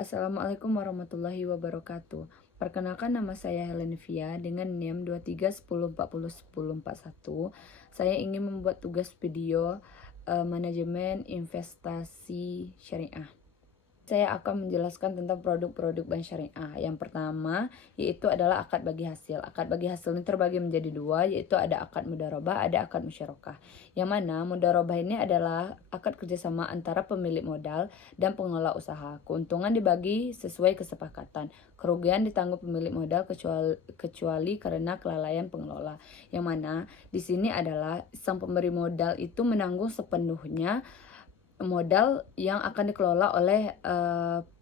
Assalamualaikum warahmatullahi wabarakatuh. Perkenalkan, nama saya Helenivia dengan NIM 2310401041. Saya ingin membuat tugas video manajemen investasi syariah. Saya akan menjelaskan tentang produk-produk bank syariah. Yang pertama yaitu adalah akad bagi hasil. Akad bagi hasil ini terbagi menjadi dua, yaitu ada akad mudharabah, ada akad musyarakah. Yang mana mudharabah ini adalah akad kerjasama antara pemilik modal dan pengelola usaha. Keuntungan dibagi sesuai kesepakatan. Kerugian ditanggung pemilik modal kecuali karena kelalaian pengelola. Yang mana di sini adalah sang pemberi modal itu menanggung sepenuhnya modal yang akan dikelola oleh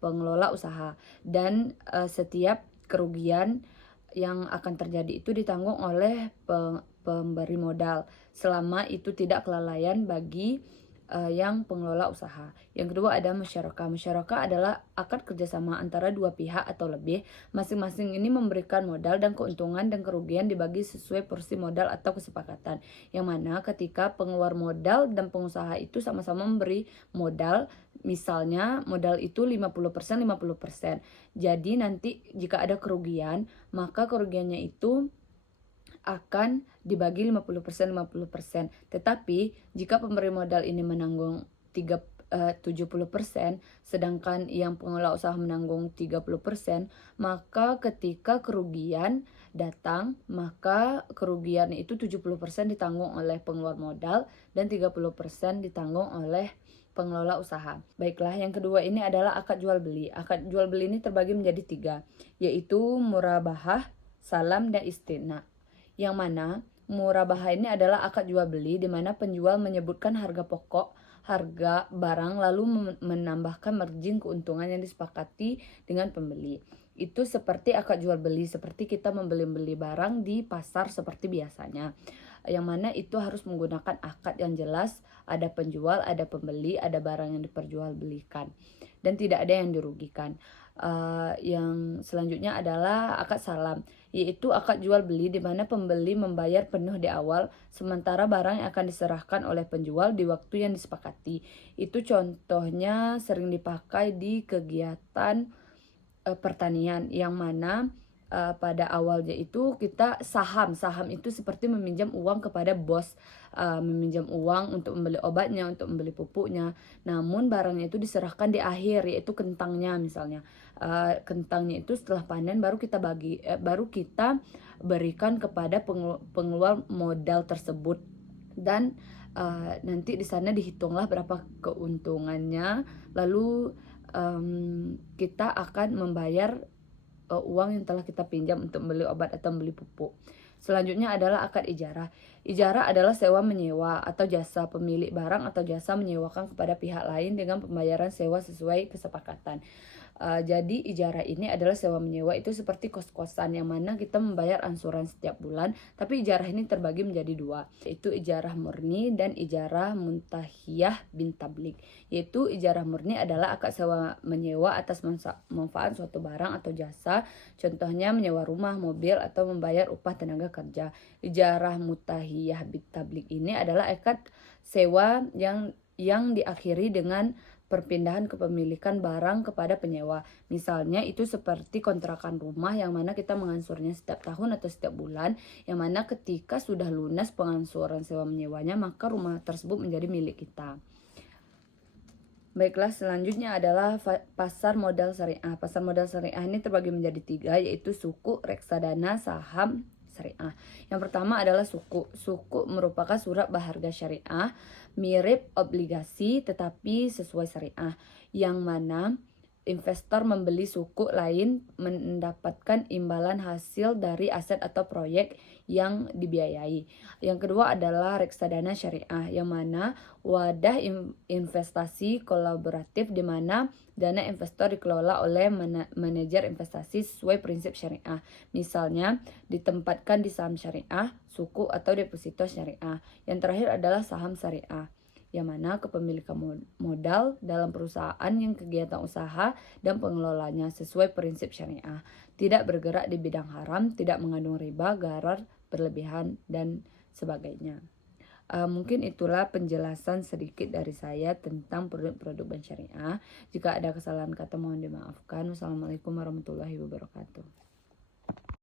pengelola usaha, dan setiap kerugian yang akan terjadi itu ditanggung oleh pemberi modal selama itu tidak kelalaian bagi yang pengelola usaha. Yang kedua ada musyarakah. Musyarakah adalah akad kerjasama antara dua pihak atau lebih. Masing-masing ini memberikan modal dan keuntungan dan kerugian dibagi sesuai porsi modal atau kesepakatan. Yang mana ketika pengeluar modal dan pengusaha itu sama-sama memberi modal, misalnya modal itu 50% 50%. Jadi nanti jika ada kerugian, maka kerugiannya itu akan dibagi 50% 50%. Tetapi jika pemberi modal ini menanggung 70%, sedangkan yang pengelola usaha menanggung 30%, maka ketika kerugian datang, maka kerugian itu 70% ditanggung oleh pengeluar modal dan 30% ditanggung oleh pengelola usaha. Baiklah, yang kedua ini adalah akad jual beli. Akad jual beli ini terbagi menjadi tiga, yaitu murabahah, salam, dan istina. Yang mana murabahah ini adalah akad jual beli di mana penjual menyebutkan harga pokok, harga barang, lalu menambahkan margin keuntungan yang disepakati dengan pembeli. Itu seperti akad jual beli, seperti kita membeli barang di pasar seperti biasanya. Yang mana itu harus menggunakan akad yang jelas, ada penjual, ada pembeli, ada barang yang diperjualbelikan, dan tidak ada yang dirugikan. Yang selanjutnya adalah akad salam, yaitu akad jual beli di mana pembeli membayar penuh di awal, sementara barang yang akan diserahkan oleh penjual di waktu yang disepakati. Itu contohnya sering dipakai di kegiatan pertanian, yang mana pada awalnya itu kita saham itu seperti meminjam uang kepada bos, meminjam uang untuk membeli obatnya, untuk membeli pupuknya. Namun barangnya itu diserahkan di akhir, yaitu kentangnya misalnya. Kentangnya itu setelah panen baru kita berikan kepada pengeluar modal tersebut, dan nanti di sana dihitunglah berapa keuntungannya, lalu kita akan membayar uang yang telah kita pinjam untuk membeli obat atau membeli pupuk. Selanjutnya adalah akad ijarah. Ijarah adalah sewa menyewa atau jasa. Pemilik barang atau jasa menyewakan kepada pihak lain dengan pembayaran sewa sesuai kesepakatan. Jadi ijarah ini adalah sewa menyewa, itu seperti kos-kosan yang mana kita membayar angsuran setiap bulan. Tapi ijarah ini terbagi menjadi dua, yaitu ijarah murni dan ijarah muntahiyah bin tablik. Yaitu ijarah murni adalah akad sewa menyewa atas manfaat suatu barang atau jasa, contohnya menyewa rumah, mobil, atau membayar upah tenaga kerja. Ijarah muntahiyah bin tablik ini adalah akad sewa yang diakhiri dengan perpindahan kepemilikan barang kepada penyewa. Misalnya itu seperti kontrakan rumah yang mana kita mengangsurnya setiap tahun atau setiap bulan, yang mana ketika sudah lunas pengangsuran sewa menyewanya, maka rumah tersebut menjadi milik kita. Baiklah, selanjutnya adalah pasar modal syariah. Pasar modal syariah ini terbagi menjadi tiga, yaitu suku, reksadana, saham syariah. Yang pertama adalah suku. Suku merupakan surat berharga syariah, mirip obligasi tetapi sesuai syariah, yang mana investor membeli suku lain mendapatkan imbalan hasil dari aset atau proyek yang dibiayai. Yang kedua adalah reksadana syariah, yang mana wadah investasi kolaboratif di mana dana investor dikelola oleh manajer investasi sesuai prinsip syariah. Misalnya ditempatkan di saham syariah, suku, atau deposito syariah. Yang terakhir adalah saham syariah, yang mana kepemilikan modal dalam perusahaan yang kegiatan usaha dan pengelolanya sesuai prinsip syariah, tidak bergerak di bidang haram, tidak mengandung riba, gharar berlebihan, dan sebagainya. Mungkin itulah penjelasan sedikit dari saya tentang produk-produk bank syariah. Jika ada kesalahan kata mohon dimaafkan. Wassalamualaikum warahmatullahi wabarakatuh.